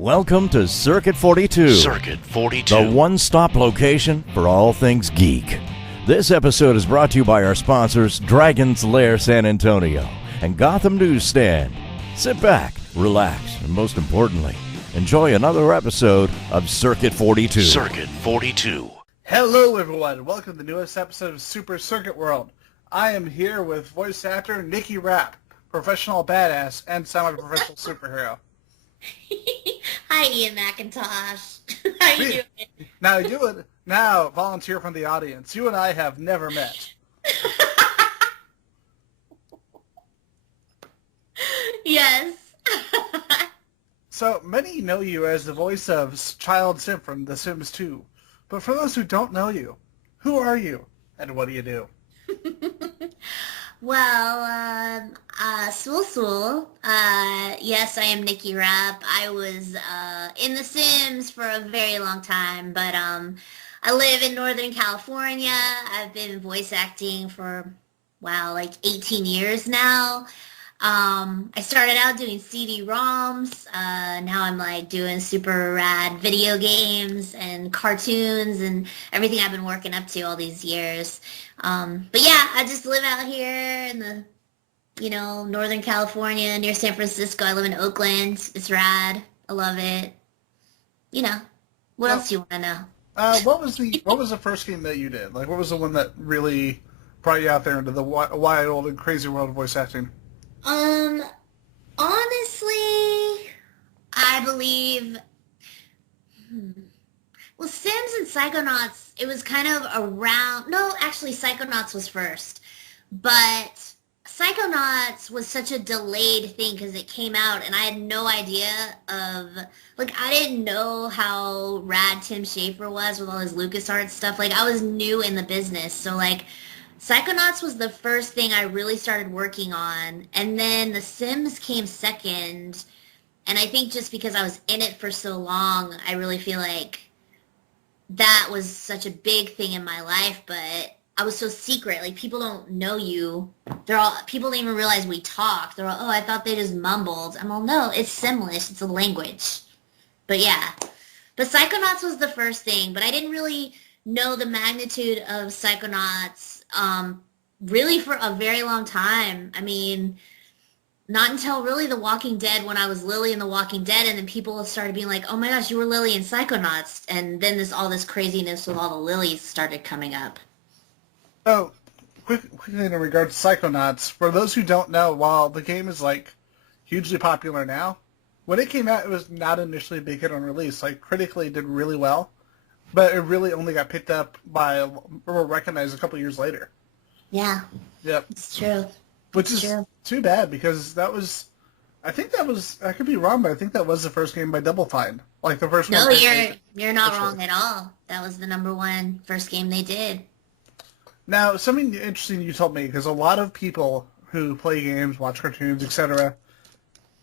Welcome to Circuit 42. Circuit 42. The one-stop location for all things geek. This episode is brought to you by our sponsors, Dragon's Lair San Antonio and Gotham Newsstand. Sit back, relax, and most importantly, enjoy another episode of Circuit 42. Circuit 42. Hello everyone, welcome to the newest episode of Super Circuit World. I am here with voice actor Nicki Rapp, professional badass and semi-professional superhero. Hi, Ian McIntosh. How you doing? Now, volunteer from the audience. You and I have never met. Yes. So, many know you as the voice of Child Sim from The Sims 2. But for those who don't know you, who are you, and what do you do? Well, Sul. Yes, I am Nicki Rapp. I was in The Sims for a very long time, but I live in Northern California. I've been voice acting for, like 18 years now. I started out doing CD-ROMs. Now I'm like doing super rad video games and cartoons and everything I've been working up to all these years. But yeah, I just live out here in the, Northern California near San Francisco. I live in Oakland. It's rad. I love it. What else do you want to know? What was the first game that you did? Like, what was the one that really brought you out there into the wild and crazy world of voice acting? Honestly, I believe, well, Sims and Psychonauts, it was kind of around, no, actually, Psychonauts was first, but Psychonauts was such a delayed thing because it came out, and I had no idea of, I didn't know how rad Tim Schafer was with all his LucasArts stuff. I was new in the business, so, Psychonauts was the first thing I really started working on, and then The Sims came second, and I think just because I was in it for so long, I really feel like that was such a big thing in my life, but I was so secret. People don't know you. People don't even realize we talk. They're all, oh, I thought they just mumbled. I'm all, no, it's Simlish. It's a language. But yeah. But Psychonauts was the first thing, but I didn't really know the magnitude of Psychonauts really for a very long time. I mean, not until really The Walking Dead, when I was Lily in The Walking Dead, and then people started being like, oh my gosh, you were Lily in Psychonauts, and then all this craziness with all the Lilies started coming up. Oh, quickly in regard to Psychonauts, for those who don't know, while the game is hugely popular now, when it came out, it was not initially a big hit on release. Critically, it did really well. But it really only got picked up by, or recognized a couple years later. Yeah. Yep. It's true. Which is too bad, because I could be wrong, but I think that was the first game by Double Fine. The first one. No, you're not wrong at all. That was the number one first game they did. Now, something interesting you told me, because a lot of people who play games, watch cartoons, etc.,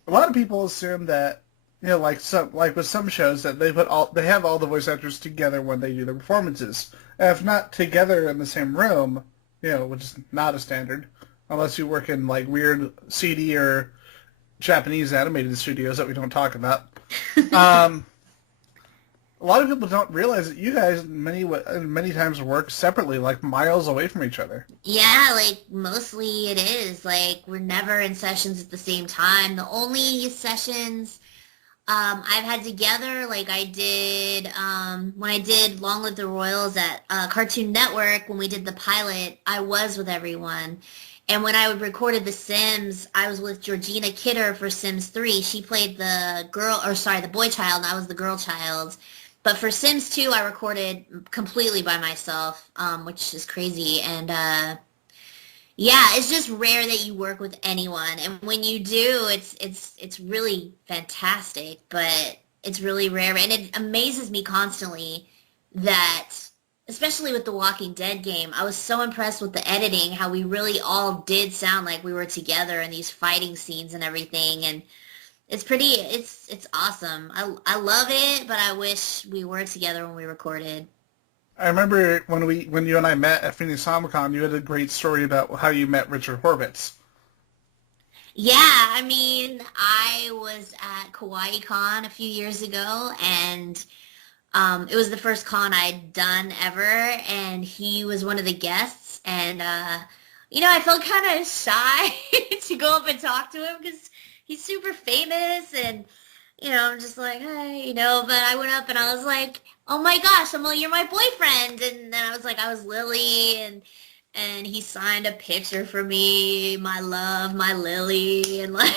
a lot of people assume that, with some shows, that they have all the voice actors together when they do their performances. And if not together in the same room, which is not a standard, unless you work in weird CD or Japanese animated studios that we don't talk about. A lot of people don't realize that you guys many times work separately, miles away from each other. Yeah, mostly it is. We're never in sessions at the same time. The only sessions I've had together, I did, when I did Long Live the Royals at Cartoon Network, when we did the pilot, I was with everyone. And when I recorded The Sims, I was with Georgina Kidder for Sims 3. She played the boy child, and I was the girl child. But for Sims 2, I recorded completely by myself, which is crazy. And, yeah, it's just rare that you work with anyone, and when you do, it's really fantastic, but it's really rare, and it amazes me constantly that, especially with the Walking Dead game, I was so impressed with the editing, how we really all did sound like we were together in these fighting scenes and everything, and it's awesome. I love it, but I wish we were together when we recorded. I remember when you and I met at Phoenix Comic Con, you had a great story about how you met Richard Horvitz. Yeah, I mean, I was at Kawaii Con a few years ago, and it was the first con I'd done ever, and he was one of the guests, and I felt kind of shy to go up and talk to him because he's super famous, and I'm just like, hey, but I went up and I was like, oh my gosh, you're my boyfriend, and then I was like, I was Lily, and he signed a picture for me, my love, my Lily, and like,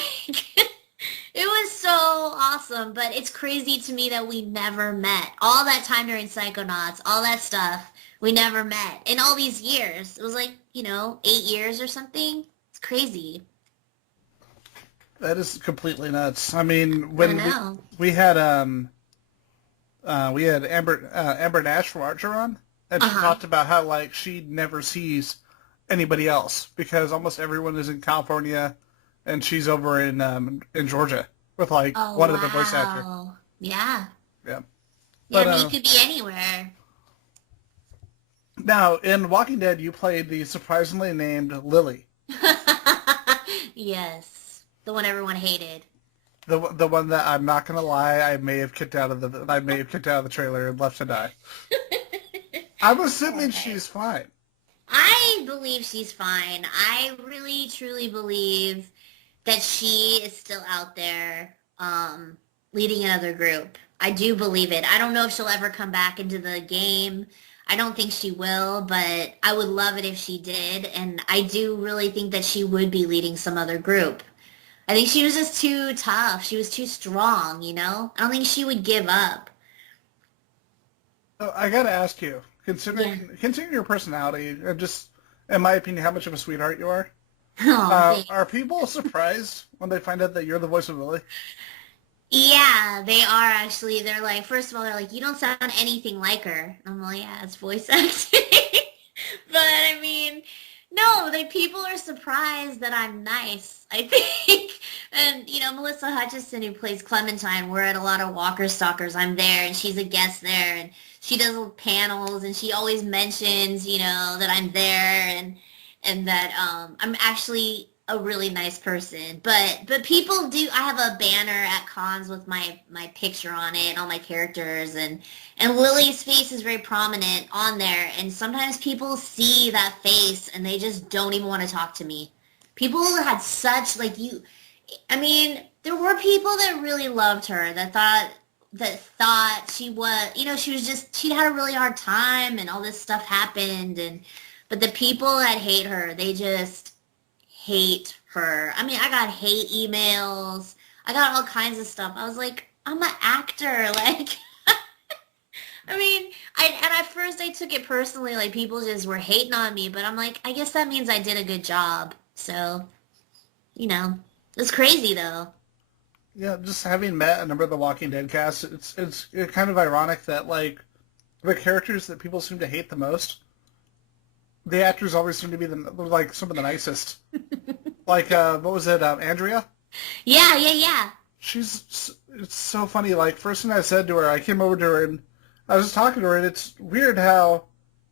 it was so awesome, but it's crazy to me that we never met. All that time during Psychonauts, all that stuff, we never met. In all these years. It was like, 8 years or something. It's crazy. That is completely nuts. I mean, I when know. we had Amber Nash from Archer on, and she Uh-huh. talked about how like she never sees anybody else because almost everyone is in California, and she's over in Georgia with like Oh, one of the voice actor. wow. Yeah. Yeah. Yeah, But I mean, it could be anywhere. now in Walking Dead, you played the surprisingly named Lily, Yes. The one everyone hated. the one that I'm not gonna lie, I may have kicked out of the trailer and left to die. I'm assuming she's fine. I believe she's fine. I really, truly believe that she is still out there leading another group. I do believe it. I don't know if she'll ever come back into the game. I don't think she will, but I would love it if she did. And I do really think that she would be leading some other group. I think she was just too tough. She was too strong, I don't think she would give up. So I gotta ask you, considering your personality and just, in my opinion, how much of a sweetheart you are, Oh, thanks. are people surprised when they find out that you're the voice of Lily? Yeah, they are actually. They're like, first of all, they're like, you don't sound anything like her. I'm like, yeah, it's voice acting. But I mean, no, people are surprised that I'm nice, I think. And, Melissa Hutchison, who plays Clementine, we're at a lot of Walker Stalkers. I'm there, and she's a guest there, and she does little panels, and she always mentions, that I'm there, and that I'm actually a really nice person. But people do. I have a banner at cons with my picture on it and all my characters, and Lily's face is very prominent on there. And sometimes people see that face and they just don't even want to talk to me. People had such like you. I mean, there were people that really loved her that thought she was, she had a really hard time and all this stuff happened, but the people that hate her, they just hate her. I mean, I got hate emails. I got all kinds of stuff. I was like, I'm an actor. Like, I mean, and at first I took it personally, like people just were hating on me, but I'm like, I guess that means I did a good job. So, it's crazy though. Yeah, just having met a number of the Walking Dead cast, it's kind of ironic that like the characters that people seem to hate the most, the actors always seem to be like some of the nicest. Like what was it, Andrea? Yeah, yeah, yeah. It's so funny. Like first thing I said to her, I came over to her and I was talking to her, and it's weird how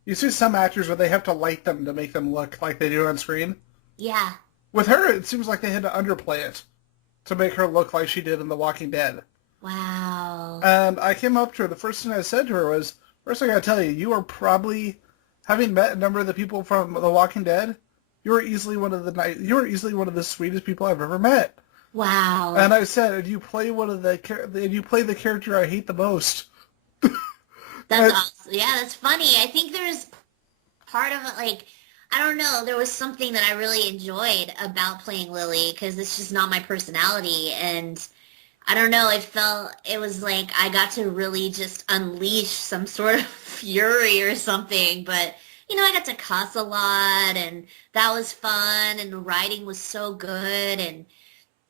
you see some actors where they have to light them to make them look like they do on screen. Yeah. With her, it seems like they had to underplay it to make her look like she did in The Walking Dead. Wow. And I came up to her, the first thing I said to her was, first I gotta tell you, you are probably, having met a number of the people from The Walking Dead, you are easily one of the sweetest people I've ever met. Wow. And I said, and you play the character I hate the most. That's awesome. Yeah, that's funny. I think there's part of it, like, I don't know, there was something that I really enjoyed about playing Lily because it's just not my personality. And I don't know, it was like I got to really just unleash some sort of fury or something. But, I got to cuss a lot, and that was fun, and the writing was so good,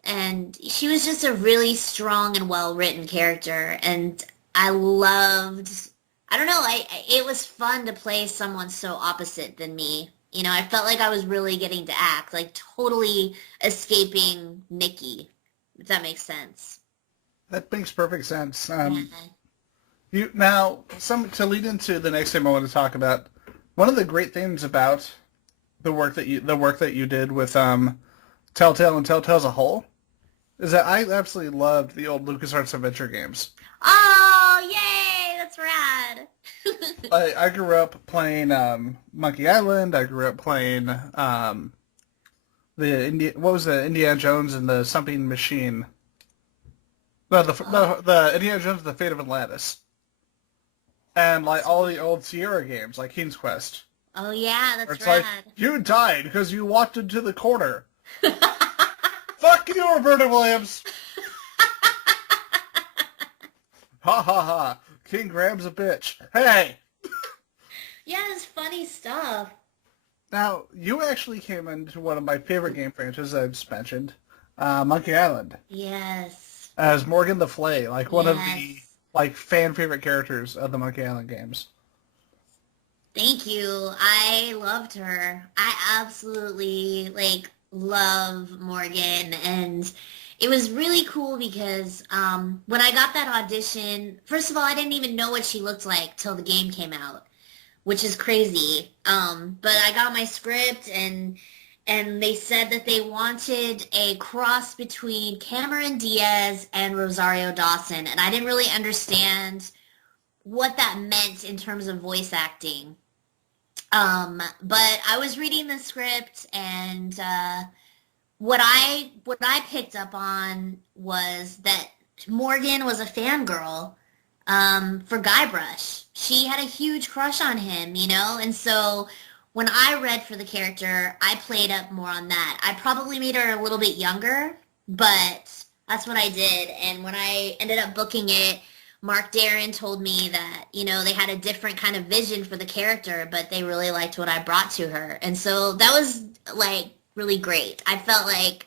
and she was just a really strong and well-written character, and I don't know, it was fun to play someone so opposite than me. I felt like I was really getting to act, like totally escaping Nikki, if that makes sense. That makes perfect sense. Yeah. To lead into the next thing I want to talk about, one of the great things about the work that you did with Telltale and Telltale as a whole is that I absolutely loved the old LucasArts adventure games. Oh, yay! That's rad. I grew up playing Monkey Island. I grew up playing what was the Indiana Jones and the something machine? No, the Indiana Jones and the Fate of Atlantis, and like all the old Sierra games like King's Quest. Oh yeah, Where that's it's rad. like you died because you walked into the corner. Fuck you, Roberta Williams. Ha ha ha. King Graham's a bitch. Hey! Yeah, it's funny stuff. Now, you actually came into one of my favorite game franchises I just mentioned, Monkey Island, Yes. as Morgan the Flay, like one of the Yes. like fan favorite characters of the Monkey Island games. Thank you. I loved her. I absolutely love Morgan, and it was really cool because when I got that audition, first of all, I didn't even know what she looked like till the game came out, which is crazy. But I got my script, and they said that they wanted a cross between Cameron Diaz and Rosario Dawson, and I didn't really understand what that meant in terms of voice acting. But I was reading the script, and what I picked up on was that Morgan was a fangirl for Guybrush. She had a huge crush on him, and so when I read for the character, I played up more on that. I probably made her a little bit younger, but that's what I did. And when I ended up booking it, Mark Daron told me that, they had a different kind of vision for the character, but they really liked what I brought to her. And so that was, really great. I felt like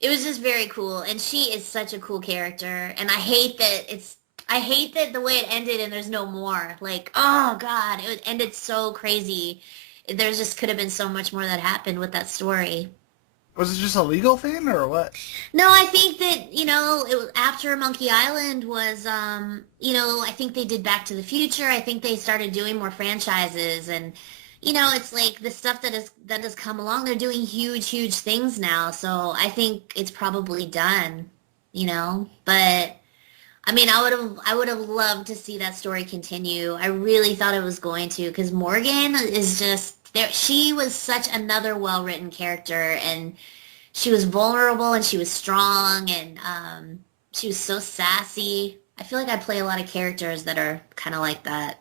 it was just very cool. And she is such a cool character. And I hate that the way it ended and there's no more. Oh, God, it ended so crazy. There just could have been so much more that happened with that story. Was it just a legal thing or what? No, I think that, it was after Monkey Island was, I think they did Back to the Future. I think they started doing more franchises, and, it's like the stuff that has come along. They're doing huge, huge things now. So I think it's probably done, but I mean, I would have loved to see that story continue. I really thought it was going to, because Morgan is just there. She was such another well-written character, and she was vulnerable, and she was strong, and she was so sassy. I feel like I play a lot of characters that are kind of like that.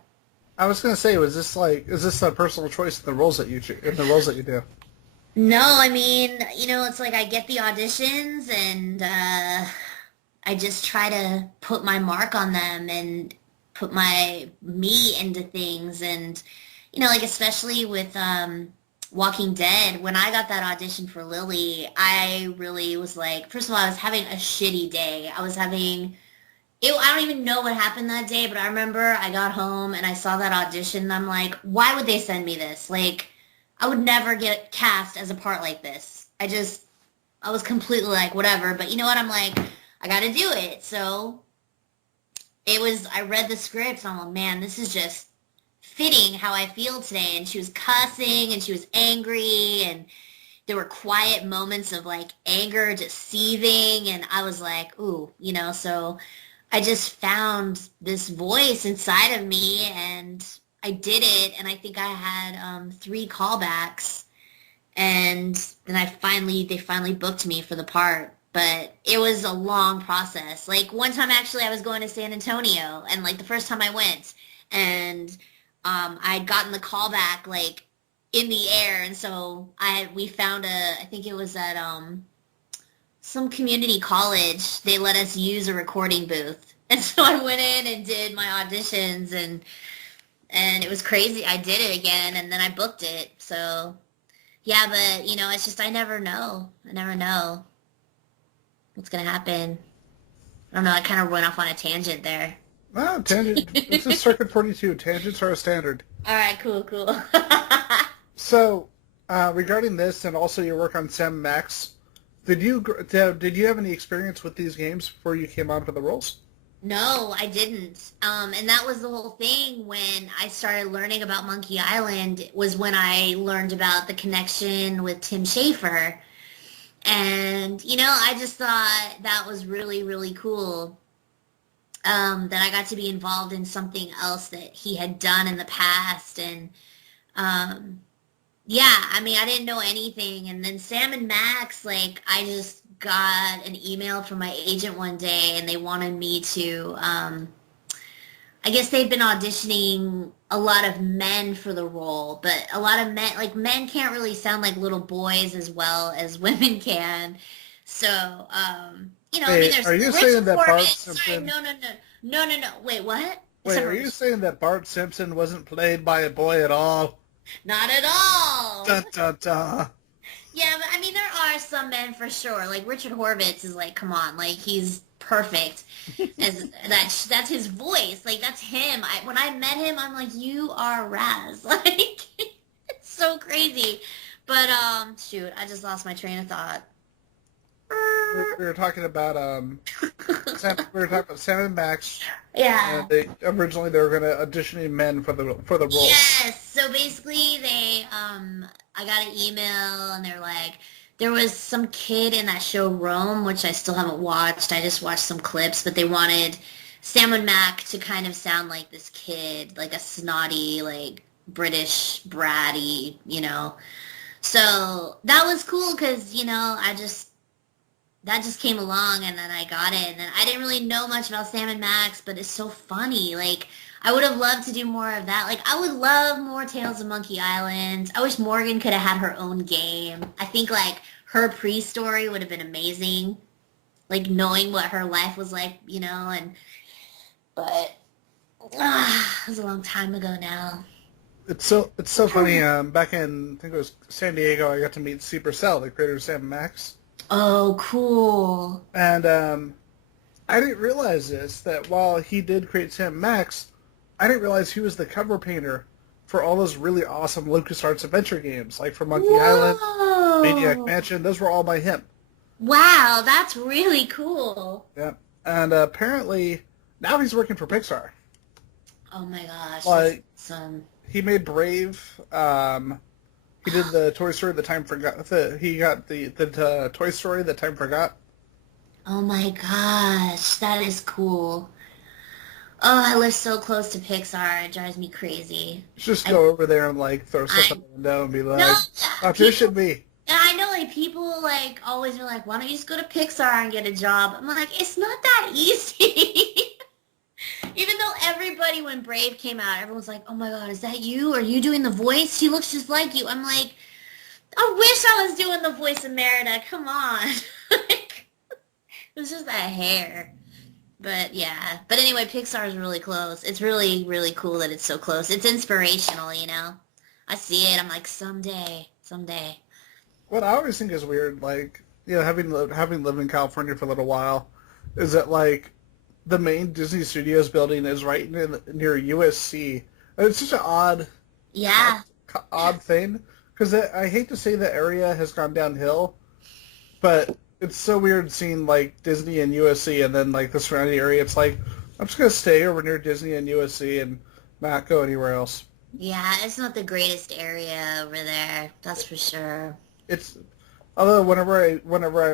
I was gonna say, is this a personal choice in the roles that you do? No, I mean, it's like I get the auditions, and I just try to put my mark on them and put me into things. And, especially with Walking Dead, when I got that audition for Lily, I really was like, first of all, I was having a shitty day. I don't even know what happened that day, but I remember I got home and I saw that audition, and I'm like, why would they send me this? I would never get cast as a part like this. I was completely like, whatever. But you know what? I'm like, I got to do it. So I read the script, and I'm like, man, this is just fitting how I feel today. And she was cussing, and she was angry, and there were quiet moments of anger just seething. And I was like, ooh, so I just found this voice inside of me, and I did it. And I think I had 3 callbacks, and then they finally booked me for the part. But it was a long process. One time, actually, I was going to San Antonio, and the first time I went, and I'd gotten the callback in the air, and so we found I think it was at some community college. They let us use a recording booth, and so I went in and did my auditions, and it was crazy. I did it again, and then I booked it. So yeah, but it's just I never know what's gonna happen. I don't know, I kind of went off on a tangent there. No, tangent. This is Circuit 42. Tangents are a standard. All right, cool. So, regarding this and also your work on Sam Max, did you have any experience with these games before you came on for the roles? No, I didn't. And that was the whole thing when I started learning about Monkey Island, was when I learned about the connection with Tim Schafer. And, I just thought that was really, really cool. That I got to be involved in something else that he had done in the past. And, yeah, I mean, I didn't know anything. And then Sam and Max, like, I just got an email from my agent one day, and they wanted me to, I guess they've been auditioning a lot of men for the role, but a lot of men can't really sound like little boys as well as women can. So, I mean, there's are you Richard saying that Bart Corbin. Simpson? Sorry, no. Wait, what? Wait, are you saying that Bart Simpson wasn't played by a boy at all? Not at all. Dun, dun, dun. Yeah, but I mean, there are some men for sure. Like Richard Horvitz is like, come on, like he's perfect. As that's his voice. Like that's him. When I met him, I'm like, you are Raz. Like it's so crazy. But shoot, I just lost my train of thought. We were talking about Sam and Max. Yeah. Originally they were going to auditioning men for the role. Yes. So basically, I got an email, and they're like, there was some kid in that show Rome, which I still haven't watched. I just watched some clips, but they wanted Sam and Mac to kind of sound like this kid, like a snotty, like British bratty, So that was cool because that just came along, and then I got it. And then I didn't really know much about Sam and Max, but it's so funny. Like, I would have loved to do more of that. Like, I would love more Tales of Monkey Island. I wish Morgan could have had her own game. I think, like, her pre-story would have been amazing. Like, knowing what her life was like, but it was a long time ago now. It's so funny. Back in, I think it was San Diego, I got to meet Supercell, the creator of Sam and Max. Oh, cool. And I didn't realize that while he did create Sam Max, I didn't realize he was the cover painter for all those really awesome LucasArts adventure games, like for Monkey Island, Maniac Mansion. Those were all by him. Wow, that's really cool. Yeah. And apparently, now he's working for Pixar. Oh my gosh. Like, that's he made Brave. He did the Toy Story that Time Forgot. He got the Toy Story that Time Forgot. Oh my gosh, that is cool. Oh, I live so close to Pixar. It drives me crazy. Just go over there and like throw stuff out the window and be like, audition me. Yeah, I know, like people like always are like, why don't you just go to Pixar and get a job? I'm like, it's not that easy. Even though everybody, when Brave came out, everyone's like, oh my god, is that you? Are you doing the voice? She looks just like you. I'm like, I wish I was doing the voice of Merida. Come on. Like, it was just that hair. But yeah. But anyway, Pixar is really close. It's really, really cool that it's so close. It's inspirational, I see it. I'm like, someday. What I always think is weird, like, having lived in California for a little while, is that like the main Disney Studios building is right near USC. And it's such an odd thing, because I hate to say the area has gone downhill, but it's so weird seeing like Disney and USC and then like the surrounding area. It's like, I'm just going to stay over near Disney and USC and not go anywhere else. Yeah, it's not the greatest area over there. That's for sure. Although whenever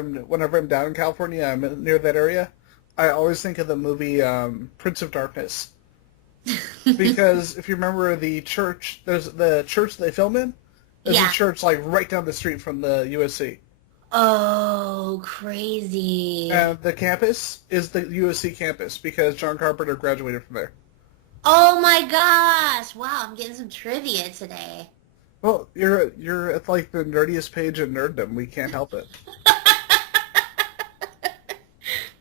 I'm down in California, I'm near that area, I always think of the movie Prince of Darkness. Because if you remember the church, there's the church they film in. There's a church like right down the street from the USC. Oh, crazy. And the campus is the USC campus because John Carpenter graduated from there. Oh my gosh. Wow, I'm getting some trivia today. Well, you're at like the nerdiest page in nerddom. We can't help it.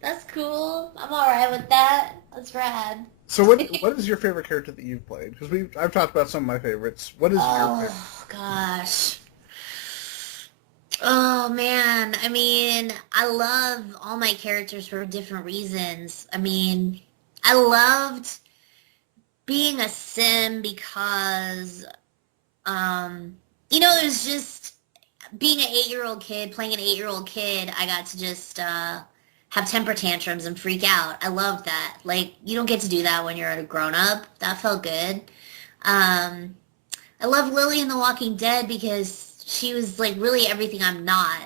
That's cool. I'm alright with that. That's rad. So what is your favorite character that you've played? Because I've talked about some of my favorites. What is your favorite? Oh, gosh. Oh, man. I mean, I love all my characters for different reasons. I mean, I loved being a sim because, it was just being an 8-year-old kid, playing an 8-year-old kid, I got to just have temper tantrums and freak out. I loved that. Like, you don't get to do that when you're a grown-up. That felt good. I love Lily in The Walking Dead because she was, like, really everything I'm not.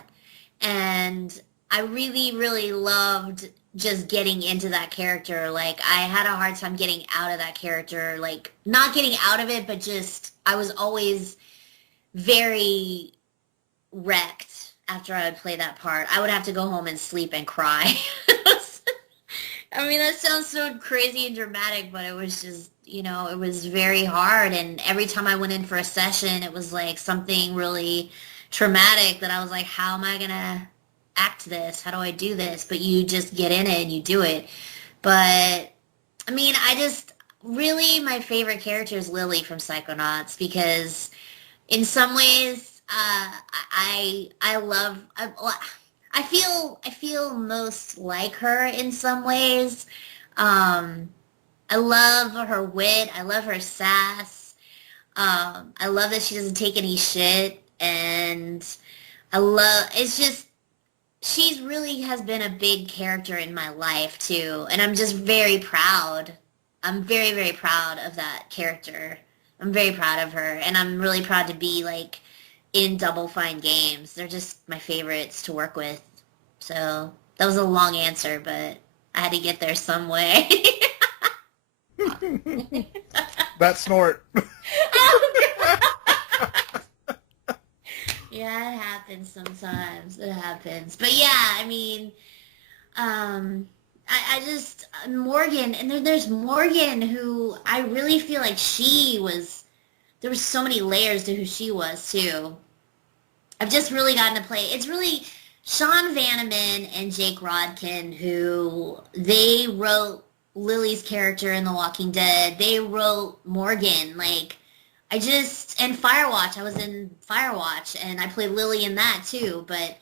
And I really, really loved just getting into that character. Like, I had a hard time getting out of that character. Like, not getting out of it, but just, I was always very wrecked after I would play that part. I would have to go home and sleep and cry. I mean, that sounds so crazy and dramatic, but it was just, it was very hard. And every time I went in for a session, it was like something really traumatic that I was like, how am I going to act this? How do I do this? But you just get in it and you do it. But, I mean, really, my favorite character is Lily from Psychonauts, because in some ways, I feel most like her in some ways. I love her wit. I love her sass. I love that she doesn't take any shit. And she's really has been a big character in my life too. And I'm just very proud. I'm very, very proud of that character. I'm very proud of her. And I'm really proud to be like in Double Fine games. They're just my favorites to work with. So that was a long answer, but I had to get there some way. That snort. Yeah, it happens sometimes. It happens. But yeah, I mean, I just, Morgan, and then there's Morgan, who I really feel like there were so many layers to who she was, too. I've just really gotten to play. It's really Sean Vanneman and Jake Rodkin, who they wrote Lily's character in The Walking Dead. They wrote Morgan. Like, and Firewatch. I was in Firewatch, and I played Lily in that, too. But,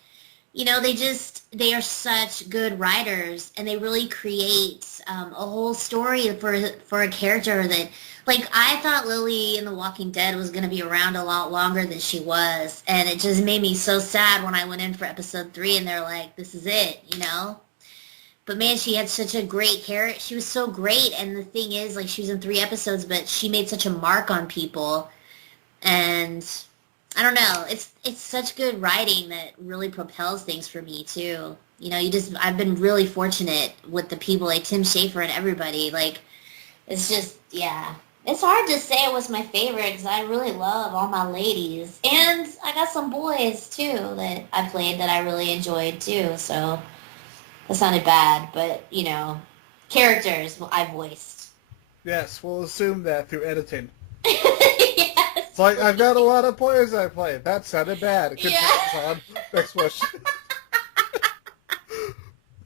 they are such good writers, and they really create a whole story for a character that, like, I thought Lily in The Walking Dead was going to be around a lot longer than she was, and it just made me so sad when I went in for episode 3, and they're like, this is it, But man, she had such a great character. She was so great, and the thing is, like, she was in 3 episodes, but she made such a mark on people, and I don't know. It's such good writing that really propels things for me too. I've been really fortunate with the people like Tim Schafer and everybody. Like, it's just, yeah. It's hard to say it was my favorite because I really love all my ladies. And I got some boys too that I played that I really enjoyed too. So that sounded bad, but, characters I voiced. Yes, we'll assume that through editing. Yes. It's like, I've got a lot of players I played. That sounded bad. Good Yeah. on. Next question.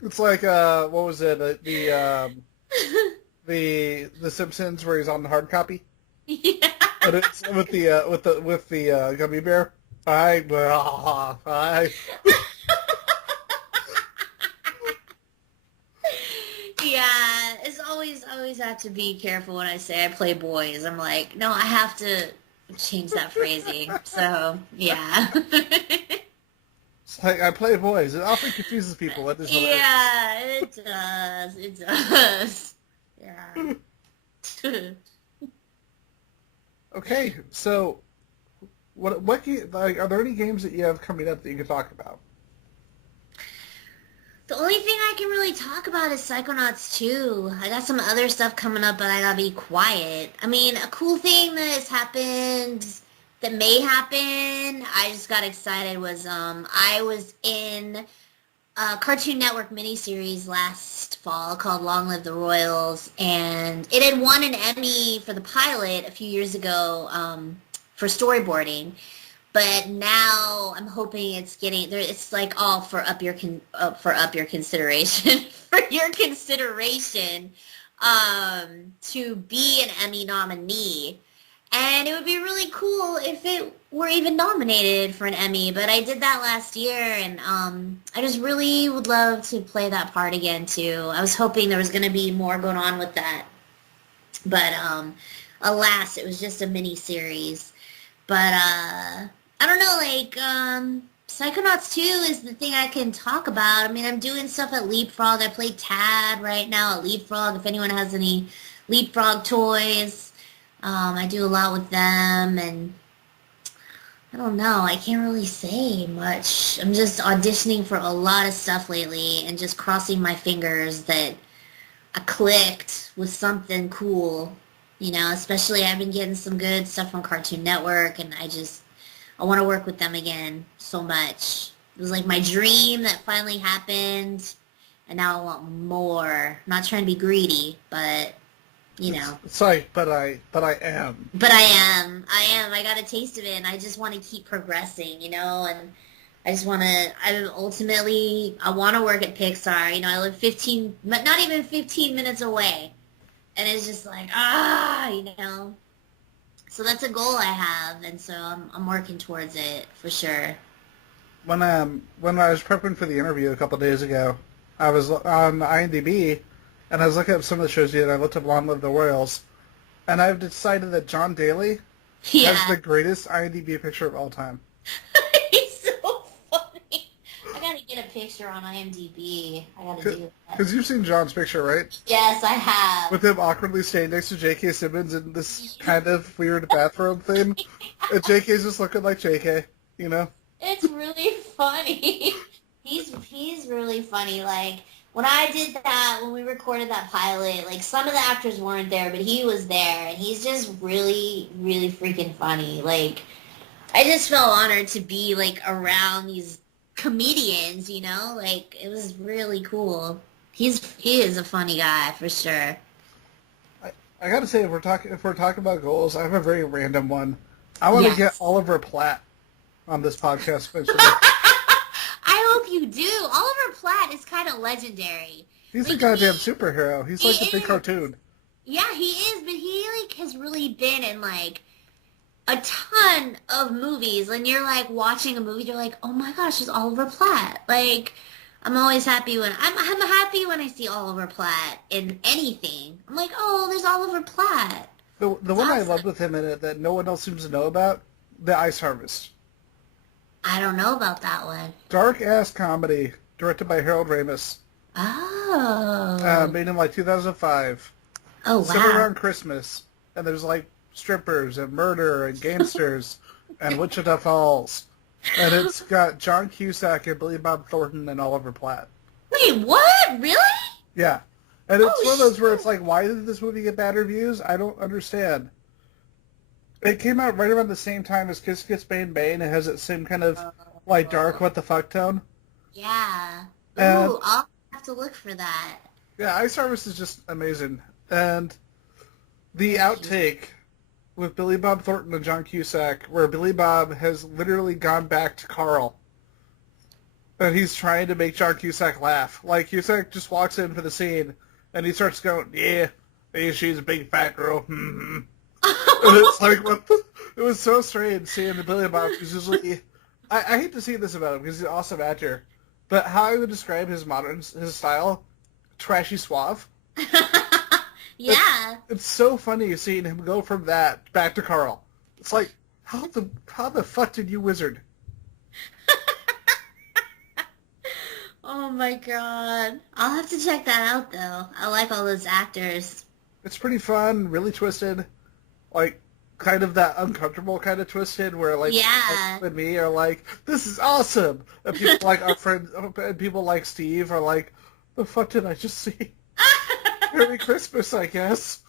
It's like, what was it? The Simpsons where he's on the hard copy? Yeah. But it's with the gummy bear. I Yeah, it's always have to be careful when I say I play boys. I'm like, no, I have to change that phrasing. So, yeah. It's like, I play boys. It often confuses people. That is hilarious. Yeah, it does. It does. Yeah. Okay, so what are there any games that you have coming up that you can talk about? The only thing I can really talk about is Psychonauts 2. I got some other stuff coming up, but I gotta be quiet. I mean, a cool thing that has happened, that may happen, I just got excited, was I was in a Cartoon Network miniseries last fall called Long Live the Royals, and it had won an Emmy for the pilot a few years ago for storyboarding. But now I'm hoping it's getting there. It's like all for up your consideration for your consideration to be an Emmy nominee, and it would be really cool if it were even nominated for an Emmy. But I did that last year, and I just really would love to play that part again too. I was hoping there was going to be more going on with that, but alas, it was just a mini series. But I don't know, like, Psychonauts 2 is the thing I can talk about. I mean, I'm doing stuff at Leapfrog. I play Tad right now at Leapfrog, if anyone has any Leapfrog toys. I do a lot with them, and I don't know. I can't really say much. I'm just auditioning for a lot of stuff lately and just crossing my fingers that I clicked with something cool. You know, especially I've been getting some good stuff from Cartoon Network, and I want to work with them again so much. It was like my dream that finally happened, and now I want more. I'm not trying to be greedy, but you know. It's like, but I am. But I am. I got a taste of it, and I just want to keep progressing, you know, and I just want to, I want to work at Pixar. You know, I live not even 15 minutes away. And it's just like, you know. So that's a goal I have, and so I'm working towards it, for sure. When I was prepping for the interview a couple days ago, I was on IMDb, and I was looking up some of the shows you did, and I looked up Long Live the Royals, and I've decided that John Daly has the greatest IMDb picture of all time. He's so funny. I gotta get a picture on IMDb. I gotta do that. Because you've seen John's picture, right? Yes, I have. With him awkwardly standing next to J.K. Simmons in this kind of weird bathrobe thing. And J.K.'s just looking like J.K., you know? It's really funny. He's really funny. Like, when I did that, when we recorded that pilot, like, some of the actors weren't there, but he was there, and he's just really, really freaking funny. Like, I just felt honored to be, like, around these comedians, you know? Like, it was really cool. He is a funny guy, for sure. I gotta say, if we're talking about goals, I have a very random one. I want to get Oliver Platt on this podcast eventually. I hope you do. Oliver Platt is kind of legendary. He's a goddamn superhero. He's like a big cartoon. Yeah, he is, but he like has really been in like a ton of movies. And you're like watching a movie, you're like, oh my gosh, it's Oliver Platt. Like, I'm always happy when I'm happy when I see Oliver Platt in anything. I'm like, oh, there's Oliver Platt. The one I loved with him in it that no one else seems to know about, The Ice Harvest. I don't know about that one. Dark-ass comedy directed by Harold Ramis. Oh. Made in like 2005. Oh, wow. Set around Christmas. And there's like strippers and murder and gangsters and Wichita Falls. And it's got John Cusack and Billy Bob Thornton and Oliver Platt. Wait, what? Really? Yeah. And it's one of those where it's like, why did this movie get bad reviews? I don't understand. It came out right around the same time as Kiss Kiss Bang Bang. It has that same kind of like dark what the fuck tone. Yeah. And, Ooh, I'll have to look for that. Yeah, Ice Harvest is just amazing. And the outtake with Billy Bob Thornton and John Cusack, where Billy Bob has literally gone back to Carl. And he's trying to make John Cusack laugh. Like, Cusack just walks in for the scene, and he starts going, yeah, she's a big fat girl. Mm-hmm. And it's like, it was so strange seeing the Billy Bob, who's usually, I hate to see this about him, because he's an awesome actor, but how I would describe his style, trashy suave. Yeah. It's so funny seeing him go from that back to Carl. It's like, how the fuck did you wizard? Oh my god. I'll have to check that out, though. I like all those actors. It's pretty fun, really twisted. Like, kind of that uncomfortable kind of twisted where, like, yeah. and me are like, this is awesome! And people like our friends, and people like Steve are like, the fuck did I just see? Merry Christmas, I guess.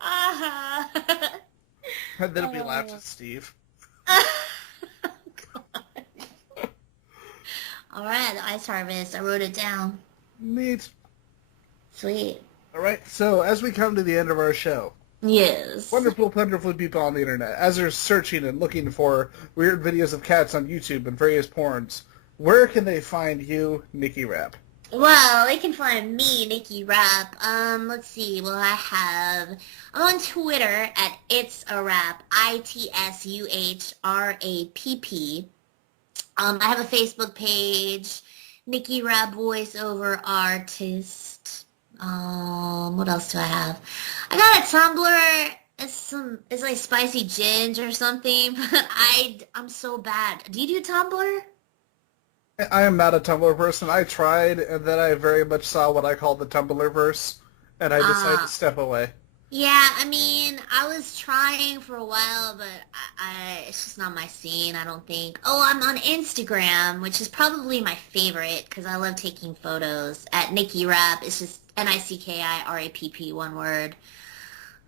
Uh-huh. And then we laughed at Steve. All right, the Ice Harvest. I wrote it down. Neat. Sweet. All right, so as we come to the end of our show, yes. wonderful, wonderful people on the internet, as they're searching and looking for weird videos of cats on YouTube and various porns, where can they find you, Nicki Rapp? Well, they can find me, Nicki Rapp. Let's see. Well, I'm on Twitter at It's a Rap, ITSUHRAPP. I have a Facebook page, Nicki Rapp voiceover artist. What else do I have? I got a Tumblr. It's like Spicy Ginger or something, but I'm so bad. Do you do Tumblr? I am not a Tumblr person. I tried, and then I very much saw what I call the Tumblrverse, and I decided to step away. Yeah, I mean, I was trying for a while, but it's just not my scene, I don't think. Oh, I'm on Instagram, which is probably my favorite because I love taking photos. At Nicki Rapp, it's just NICKIRAPP, one word.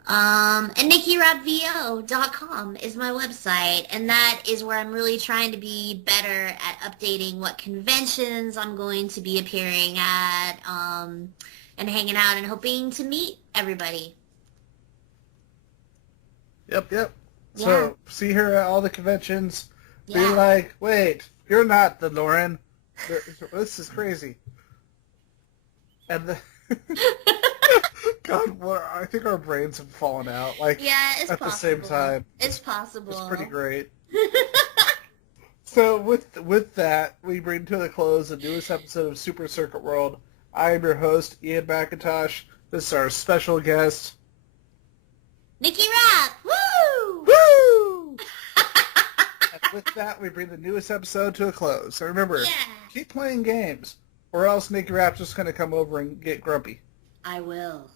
And NickiRappVO.com is my website, and that is where I'm really trying to be better at updating what conventions I'm going to be appearing at, and hanging out and hoping to meet everybody. Yep. Yeah. So, see her at all the conventions, be Yeah. like, wait, you're not the Lauren. This is crazy. And the... God, I think our brains have fallen out, like, Yeah, it's at possible. the same time. It's possible. It's pretty great. So, with that, we bring to the close the newest episode of Super Circuit World. I am your host, Ian McIntosh. This is our special guest. Nicki Rapp! Woo! Woo! And with that, we bring the newest episode to a close. So remember, Yeah. keep playing games, or else Nicki Rapp's just going to come over and get grumpy. I will.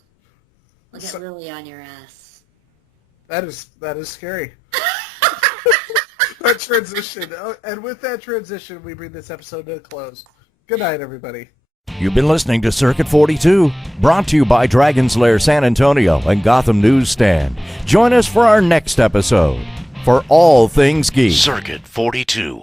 I'll get really on your ass. That is scary. That transition. And with that transition, we bring this episode to a close. Good night, everybody. You've been listening to Circuit 42, brought to you by Dragon's Lair San Antonio and Gotham Newsstand. Join us for our next episode. For all things geek. Circuit 42.